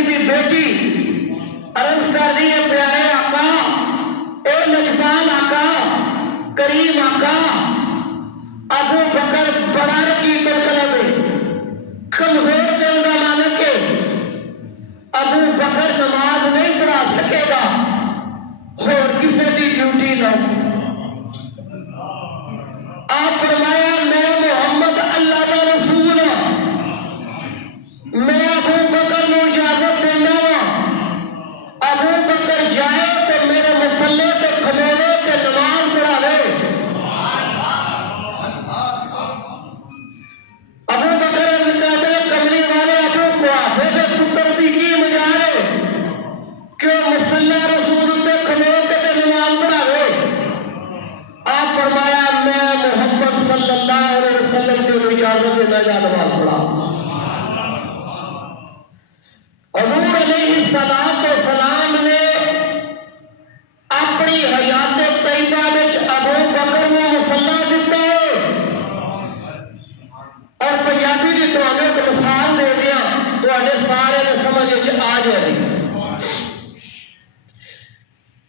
صدیق کی بیٹی عرض کر رہی ہے پیارے آقا، اے نجبان آقا، کریم آقا، ابو بکر بڑا رقیب القلب ہے، کمزور دل کا مالک ہے، ابو بکر نماز نہیں پڑھا سکے گا، اور کسی کی ڈیوٹی نہ آپ فرمایا میں محمد اللہ کا رسول ہوں، میں ابو بکر کو اجازت دینا وا، ابو بکر جائے تو میرے مسلے تے کھلوے تے نماز پڑھاوے۔ ابو بکر کہتے کملی والے ابو کو میرے پتر کی مجال ہے کہ مسلح رسول تے کھلو کے تے نماز پڑھاوے۔ آپ فرمایا میں محمد صلی اللہ علیہ وسلم کو اجازت دینا جا نماز پڑھا۔ حضور علیہ السلام نے اپنی حیات طیبہ وچ ابو بکر کو مصلی دیتا ہے، اور پنجابی کی تمہیں ایک مثال دے دیا تو سارے نے سمجھ آ جائے گی۔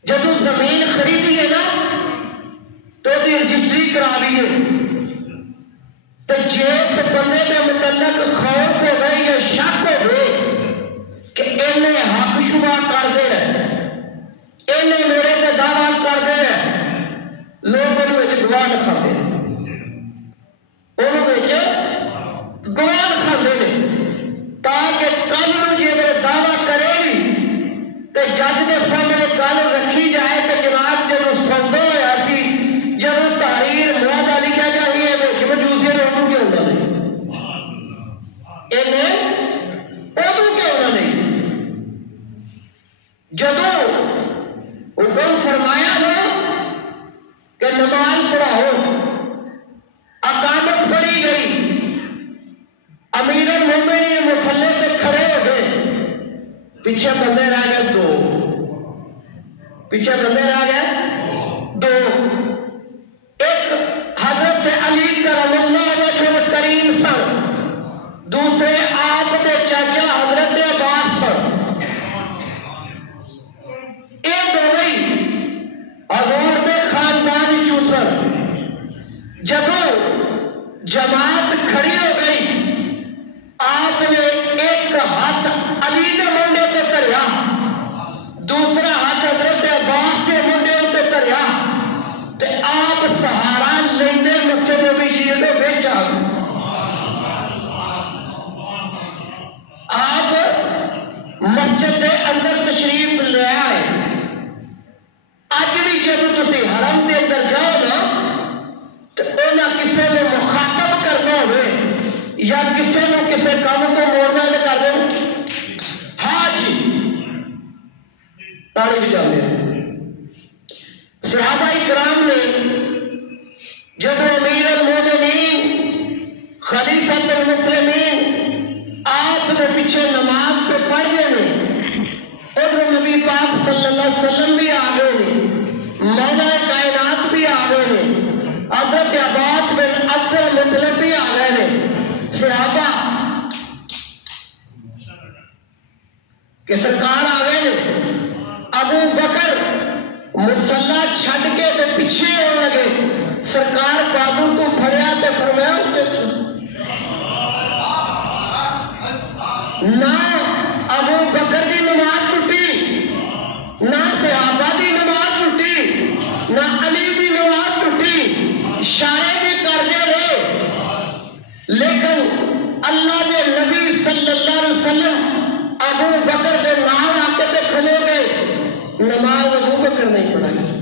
جب زمین خریدی ہے نا تو دی رجسٹری کرا لیے، تو جس بندے کے متعلق خوف ہو گئے یا شک ہو گئے کہ انہیں حق شبہ کر دے انہیں میرے تے دعویٰ کر دے لوگ انہوں گواہ کھاتے ہیں، انہوں گواہ کھاتے ہیں تاکہ کل میں جی میرے دعویٰ کرے گی تو جج کے سامنے گل رکھی جائے کہ جناب جب سودا ہوا سی جب تحریر مراد علی کہہ جائیے مجوسی نے انہوں کیوں نہ نہیں انہوں کیوں نہ نہیں جب حکم فرمایا ہو کہ نماز پڑھاؤ، اقامت پڑھی گئی، امیر المومنین مصلی سے کھڑے ہو گئے، پیچھے بندے رہ گئے دو، پیچھے بندے رہ گئے دو، ایک حضرت علی کرم اللہ وجہ کریم سن، دوسرے آپ کے چاچا حضرت عباس سن۔ یہ دونوں حضور کے خاندان چوسر جب جماعت کھڑی ہو گئی آپ نے ایک ہاتھ علی کے منڈے پہ کریا، دوسرا ہاتھ حضرت عباس کے منڈے پہ کریا، تو آپ سہارا لیندے مسجد بشیر کو بھیجا۔ آپ مسجد کے اندر تشریف لے آئے۔ اج بھی جب تسی حرم کے اندر جاؤ نا تو انہاں کسے نے مخاطب کرنا ہوئے یا کسے نے کسے کام تو موڑنا لے کر دیں ہاں جی تاریخ جانے صحابہ کرام نے جب امیر المومنین خلیفۃ المسلمین آپ نے پیچھے نماز پہ پڑھ گئے اور نبی پاک صلی اللہ علیہ وسلم بھی آ گئے، مولا کائنات بھی آ گئے، حضرت عباس بن عبد المطلب بھی آ گئے، صحابہ کہ سرکار آ گئے، ابو بکر مصلی چھڈ کے تے پیچھے ہو لگے، سرکار بازو کو پھڑیا تے فرمایا نہ ابو بکر کی نماز ٹوٹی، نہ صحابہ کی نماز ٹوٹی، نہ علی کی نماز ٹوٹی، اشارے بھی کر دے لیکن اللہ کے نبی صلی اللہ علیہ وسلم ابو بکر کے نام آ کے کھلو گئے، نماز ابو بکر نہیں پڑھائی۔